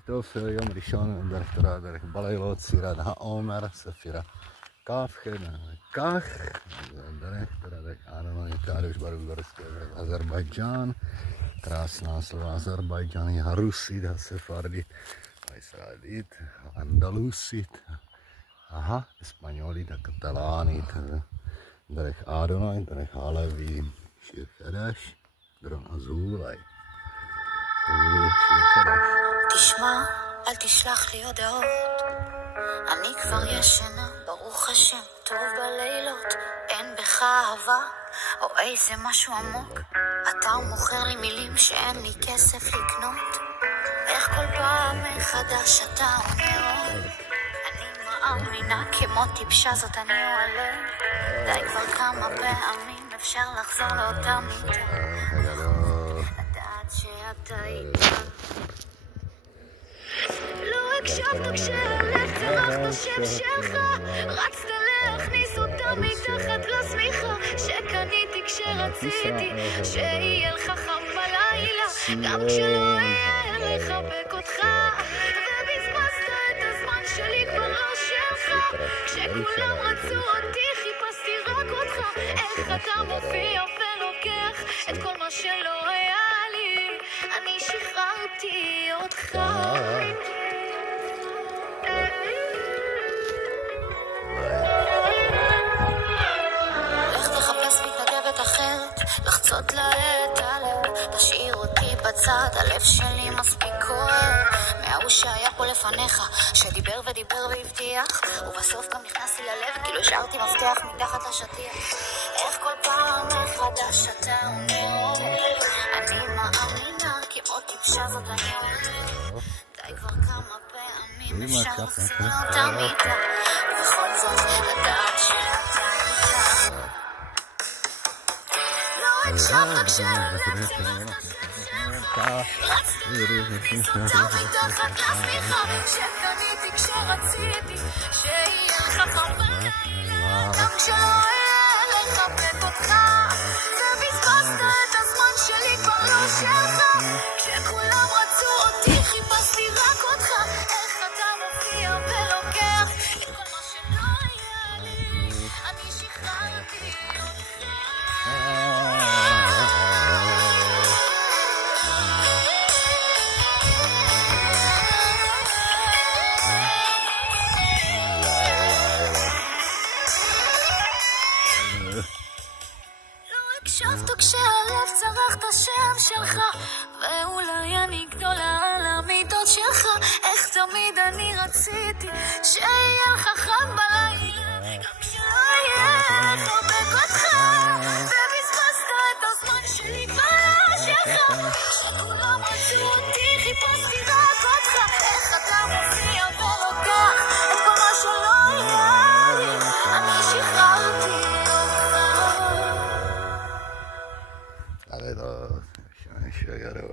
טוב, יום ראשון דרך בלילות, סירת העומר, ספירה כ"ח, כך, דרך Károš Barugorské, Azerbajdžán, krásná slova Azerbajdžán, Harusit, Sefardit, Israelit, Andalusit, aha, Espanyolit, Katalánit, דרך אדוני, דרך הלוי, שיר חדש, דרון אזולאי, שיר חדש. תשמע, אל תשלח לי הודעות, אני כבר ישנה, ברוך השם, טוב בלילות, אין בך אהבה, או איזה משהו עמוק, אתה מוכר לי מילים שאין לי כסף לקנות, איך כל פעם מחדש אתה אומר, אני מאמינה כמו טיפשה זאת אני עולה, די כבר כמה פעמים אפשר לחזור לאותה מיטה, לדעת שאתה איתה. לא הקשבת כשהלב צרח בשם שלך, רצת להכניס אותה מתחת לשמיכה שקניתי כשרציתי שיהיה לך חם בלילה, גם כשלא יהיה לחבק אותך, ובזבזת את הזמן שלי כבר לא שלך, כשכולם רצו אותי חיפשתי רק אותך, איך אתה מופיע ולוקח את כל מה שלא היה לי, אני שחררתי אותך. לחצות לה את הלב, תשאיר אותי בצד, הלב שלי מספיק כואב מההוא שהיה פה לפניך, שדיבר ודיבר והבטיח, ובסוף גם נכנסתי ללב כאילו השארתי מפתח מתחת לשטיח, איך כל פעם מחדש אתה אומר, אני מאמינה כמו טיפשה זאת אני אומר, די כבר כמה פעמים אפשר לחזור אותה מיטה, ובכל זאת לדעת שאתה איתה. הקשבת כשהלב צרח רצתי אותה מתחת לשמיכה שקניתי כשרציתי שיהיה לך חם בלילה, גם כשלא יהיה לחבק אותך, ובזבזת את הזמן שלי כבר לא שלך, כשכולם רצו אותי חיפשתי רק אותך, איך אתה מופיע ולוקח את כל מה שלא היה לי, אני שחררתי אותך. הקשבת כשהלב צרח את השם שלך, ואולי אני גדולה על המידות שלך, איך תמיד אני רציתי שיהיה לך חם בלילה, גם כשלא יהיה לחבק אותך, ובזבזת את הזמן שלי כבר שלך, כשכולם רצו אותי חיפשתי רק אותך, איך אתה מופיע ולוקח את כל מה שלא היה לי, אני שחררתי Shagaro.